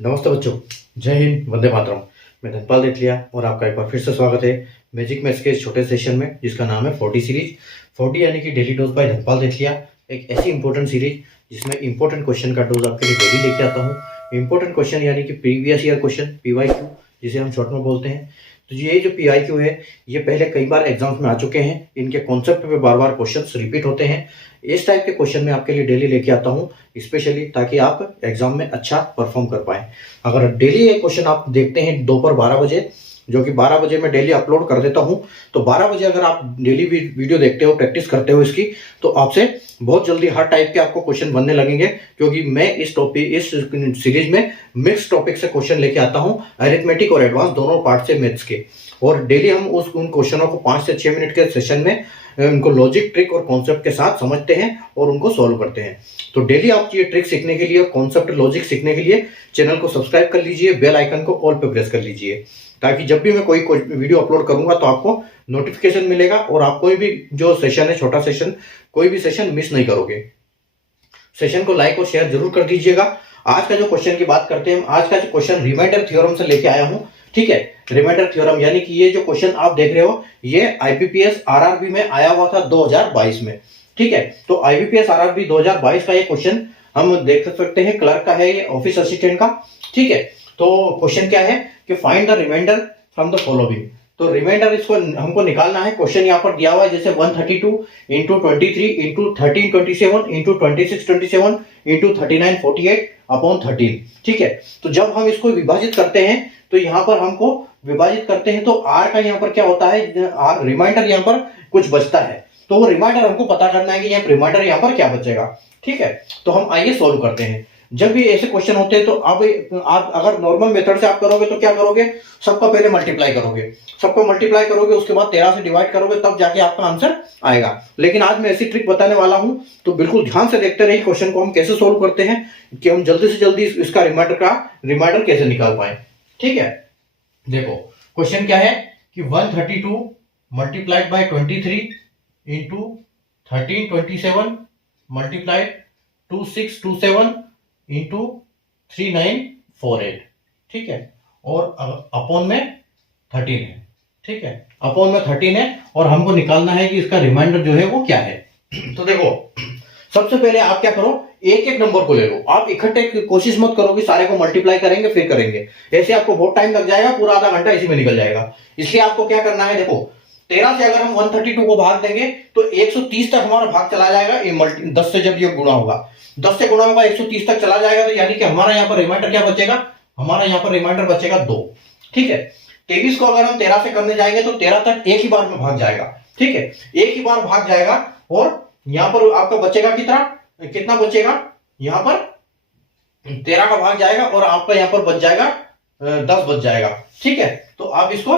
नमस्ते बच्चों, जय हिंद, वंदे मातरम। मैं धनपाल देथलिया और आपका एक बार फिर से स्वागत है मैजिक मैथ्स के इस छोटे सेशन में जिसका नाम है 40 सीरीज। 40 यानी कि डेली डोज बाय धनपाल देथलिया, एक ऐसी इंपॉर्टेंट सीरीज जिसमें इंपॉर्टेंट क्वेश्चन का डोज आपके लिए डेली लेके आता हूँ। इंपॉर्टेंट क्वेश्चन यानी कि प्रीवियस ईयर क्वेश्चन, PYQ जिसे हम शॉर्ट में बोलते हैं। तो ये जो PYQ है ये पहले कई बार एग्जाम्स में आ चुके हैं। इनके कॉन्सेप्ट पे बार बार क्वेश्चंस रिपीट होते हैं। इस टाइप के क्वेश्चन मैं आपके लिए डेली लेके आता हूँ स्पेशली ताकि आप एग्जाम में अच्छा परफॉर्म कर पाएं। अगर डेली ये क्वेश्चन आप देखते हैं दोपहर 12 बजे, जो कि 12 बजे मैं डेली अपलोड कर देता हूं, तो 12 बजे अगर आप डेली वीडियो देखते हो, प्रैक्टिस करते हो इसकी, तो आपसे बहुत जल्दी हर टाइप के आपको क्वेश्चन बनने लगेंगे। क्योंकि मैं इस सीरीज में मिक्स टॉपिक से क्वेश्चन लेके आता हूं, अरिथमेटिक और एडवांस दोनों पार्ट से मैथ्स के। और डेली हम उन क्वेश्चनों को 5 से 6 मिनट के सेशन में उनको लॉजिक, ट्रिक और कॉन्सेप्ट के साथ समझते हैं और उनको सॉल्व करते हैं। तो डेली आप ये ट्रिक सीखने के लिए, कॉन्सेप्ट, लॉजिक सीखने के लिए चैनल को सब्सक्राइब कर लीजिए, बेल आइकन को ऑल पे प्रेस कर लीजिए, ताकि जब भी मैं कोई वीडियो अपलोड करूंगा तो आपको नोटिफिकेशन मिलेगा और आप कोई भी जो सेशन है, छोटा सेशन, कोई भी सेशन मिस नहीं करोगे। सेशन को लाइक और शेयर जरूर कर दीजिएगा। आज का जो क्वेश्चन की बात करते हैं, आज का जो क्वेश्चन रिमाइंडर थ्योरम से लेके आया हूं। ठीक है, रिमाइंडर थ्योरम यानी कि ये जो क्वेश्चन आप देख रहे हो ये IBPS RRB में आया हुआ था 2022 में। ठीक है, तो IBPS RRB 2022 का ये क्वेश्चन हम देख सकते हैं, क्लर्क का है ये, ऑफिस असिस्टेंट का। ठीक है, तो क्वेश्चन क्या है कि find the remainder from the following. तो रिमाइंडर इसको हमको निकालना है। क्वेश्चन यहाँ पर दिया हुआ है जैसे 132 into 23 into 1327 into 2627 into 3948 upon 13। ठीक है, तो जब हम इसको विभाजित करते हैं तो यहाँ पर हमको विभाजित करते हैं तो R का यहाँ पर क्या होता है, R रिमाइंडर यहाँ पर कुछ बचता है, तो वो रिमाइंडर हमको पता करना है कि यहाँ रिमाइंडर यहाँ पर क्या बचेगा। ठीक है, तो हम आइए सॉल्व करते हैं। जब भी ऐसे क्वेश्चन होते हैं तो अब आप अगर नॉर्मल मेथड से आप करोगे तो क्या करोगे, सबका पहले मल्टीप्लाई करोगे, सबको मल्टीप्लाई करोगे, उसके बाद 13 से डिवाइड करोगे, तब जाके आपका आंसर आएगा। लेकिन आज मैं ऐसी ट्रिक बताने वाला हूं, तो बिल्कुल ध्यान से देखते रहिए क्वेश्चन को हम कैसे सोल्व करते हैं कि हम जल्दी से जल्दी इसका रिमाइंडर कैसे निकाल पाए। ठीक है, देखो क्वेश्चन क्या है कि 132 multiplied by 23 into 1327 multiplied 2627 into 3948। ठीक है, और अपॉन में 13 है। ठीक है, अपॉन में 13 है और हमको निकालना है कि इसका रिमाइंडर जो है वो क्या है। तो देखो सबसे पहले आप क्या करो, एक एक नंबर को ले लो। आप इकट्ठे कोशिश मत करो कि सारे को मल्टीप्लाई करेंगे फिर करेंगे, ऐसे आपको बहुत टाइम लग जाएगा, पूरा आधा घंटा इसी में निकल जाएगा। इसलिए आपको क्या करना है, देखो 13 से अगर हम 132 को भाग देंगे तो 130 तक हमारा भाग चला जाएगा। 10 से जब ये गुणा होगा, 10 से गुणा होगा 130 तक चला जाएगा, तो यानी कि हमारा यहाँ पर रिमाइंडर क्या बचेगा, हमारा यहाँ पर रिमाइंडर बचेगा 2। ठीक है, 23 को अगर हम 13 से करने जाएंगे तो 13 तक एक ही बार में भाग जाएगा। ठीक है, एक ही बार भाग जाएगा और यहाँ पर आपका बचेगा कितना बचेगा, यहाँ पर 13 का भाग जाएगा और आपका यहाँ पर बच जाएगा 10 बच जाएगा। ठीक है, तो आप इसको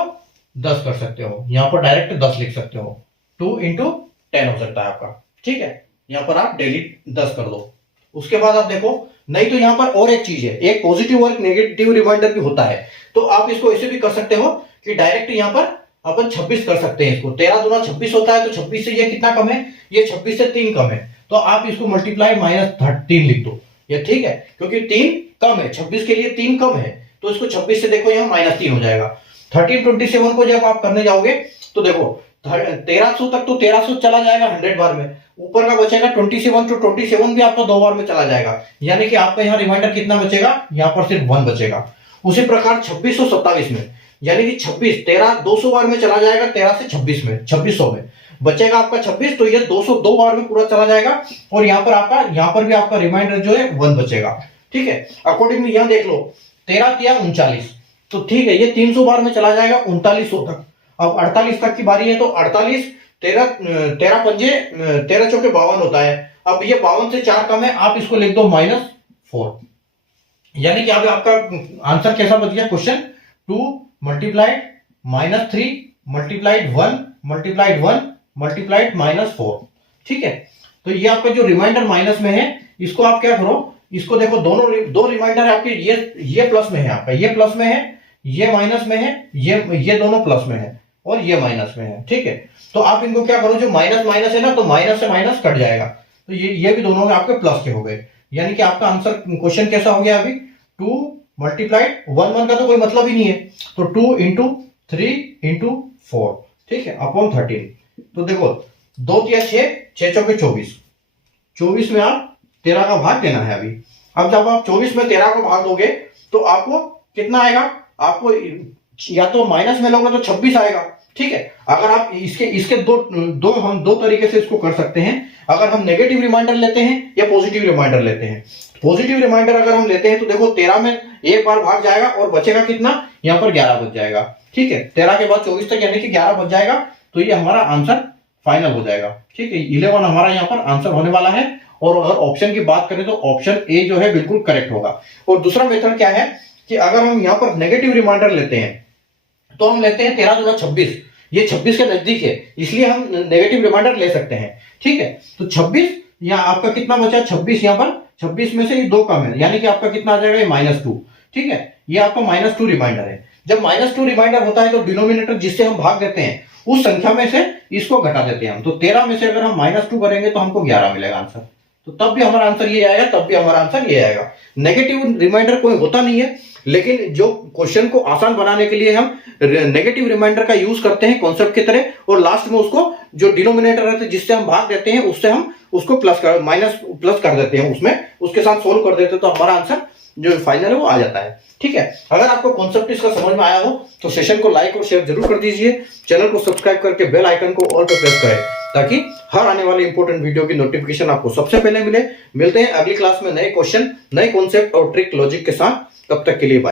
10 कर सकते हो, यहाँ पर डायरेक्ट 10 लिख सकते हो, 2 इंटू 10 हो सकता है आपका। ठीक है, यहाँ पर आप डेली 10 कर दो। उसके बाद आप देखो, नहीं तो यहाँ पर और एक चीज है, एक पॉजिटिव और एक नेगेटिव रिमाइंडर भी होता है, तो आप इसको ऐसे भी कर सकते हो कि डायरेक्ट यहाँ पर अपन 26 कर सकते हैं इसको। 13 दूना 26 होता है, तो 26 से ये कितना कम है, ये 26 से 3 कम है, तो आप इसको मल्टीप्लाई -13 लिख दो। ये ठीक है, क्योंकि 3 कम है, 26 के लिए 3 कम है, तो इसको 26 से देखो यहाँ -3 हो जाएगा। 1327 को जब आप करने जाओगे तो देखो 1300 तक तो 1300 चला जाएगा 100 बार में, ऊपर का बचेगा 27, तो 27 भी आपका 2 बार में चला जाएगा, यानी कि आपका यहाँ रिमाइंडर कितना बचेगा, यहाँ पर सिर्फ 1 बचेगा। उसी प्रकार 2627 में, यानी कि 26, 13 200 बार में चला जाएगा, 13 से 26 में, 2600 में बचेगा आपका 26, तो ये 202 बार में पूरा चला जाएगा और यहाँ पर भी आपका रिमाइंडर जो है 1 बचेगा। ठीक है, अकॉर्डिंगली यहाँ देख लो, 13 तिया 39, तो ठीक है, ये 300 बार में चला जाएगा 3900 तक। अब 48 तक की बारी है, तो 48 13 पंजे 13 चौके 52 होता है। अब ये 52 से 4 कम है, आप इसको लिख दो -4, यानी कि अब आपका आंसर कैसा बच गया, question 2 multiplied -3 multiplied 1 multiplied 1 multiplied -4। ठीक है, तो ये आपका जो रिमाइंडर माइनस में है, इसको आप क्या करो, इसको देखो दो रिमाइंडर आपके, ये प्लस में है आपका, ये प्लस में है, ये माइनस में है, ये दोनों प्लस में है और ये माइनस में है। ठीक है, तो आप इनको क्या करो, जो माइनस माइनस है ना, तो माइनस से माइनस कट जाएगा, तो ये भी दोनों आपके प्लस के हो गए, यानी कि आपका आंसर क्वेश्चन कैसा हो गया अभी 2 मल्टीप्लाइड 1 का तो कोई मतलब ही नहीं है, तो 2 इंटू 3 इंटू 4, ठीक है, अपॉन 13। तो देखो 2 तिया 6, 6 चौके 24, 24 में आप 13 का भाग देना है अभी। अब जब आप 24 में 13 को भाग दोगे तो आपको कितना आएगा, आपको या तो माइनस में लोगे तो 26 आएगा, ठीक है। अगर आप इसके हम दो तरीके से इसको कर सकते हैं। अगर हम नेगेटिव रिमाइंडर लेते हैं या पॉजिटिव रिमाइंडर लेते हैं। पॉजिटिव रिमाइंडर अगर हम लेते हैं तो देखो 13 में एक बार भाग जाएगा और बचेगा कितना, यहाँ पर 11 बच जाएगा, ठीक है। 13 के बाद 24 तक यानी कि 11 बच जाएगा, तो ये हमारा आंसर फाइनल हो जाएगा, ठीक है। 11 हमारा यहाँ पर आंसर होने वाला है। और अगर ऑप्शन की बात करें तो ऑप्शन ए जो है बिल्कुल करेक्ट होगा। और दूसरा मेथड क्या है कि अगर हम यहाँ पर नेगेटिव रिमाइंडर लेते हैं तो हम लेते हैं 13 दूना 26, ये 26 के नजदीक है, इसलिए हम नेगेटिव रिमाइंडर ले सकते हैं, ठीक है। तो 26 यहाँ आपका कितना बचा, 26 यहाँ पर 26 में से ये 2 कम है, यानी कि आपका कितना आ जाएगा, ये -2, ठीक है। ये आपका -2 रिमाइंडर है। जब -2 रिमाइंडर होता है तो डिनोमिनेटर जिससे हम भाग देते हैं उस संख्या में से इसको घटा देते हैं हम। तो 13 में से अगर हम -2 करेंगे तो हमको 11 मिलेगा आंसर। तो तब भी हमारा आंसर ये आएगा, तब भी हमारा आंसर ये आएगा। नेगेटिव रिमाइंडर कोई होता नहीं है, लेकिन जो क्वेश्चन को आसान बनाने के लिए हम नेगेटिव रिमाइंडर का यूज करते हैं कॉन्सेप्ट की तरह, और लास्ट में उसको जो डिनोमिनेटर रहता है जिससे हम भाग देते हैं उससे हम उसको प्लस कर देते हैं, उसमें उसके साथ सोल्व कर देते हैं, तो हमारा आंसर जो फाइनल है वो आ जाता है, ठीक है। अगर आपको कॉन्सेप्ट इसका समझ में आया हो तो सेशन को लाइक और शेयर जरूर कर दीजिए। चैनल को सब्सक्राइब करके बेल आइकन को ऑल पे प्रेस करें ताकि हर आने वाले इंपॉर्टेंट वीडियो की नोटिफिकेशन आपको सबसे पहले मिले। मिलते हैं अगली क्लास में नए क्वेश्चन, नए कॉन्सेप्ट और ट्रिक लॉजिक के साथ। तब तक के लिए बाय।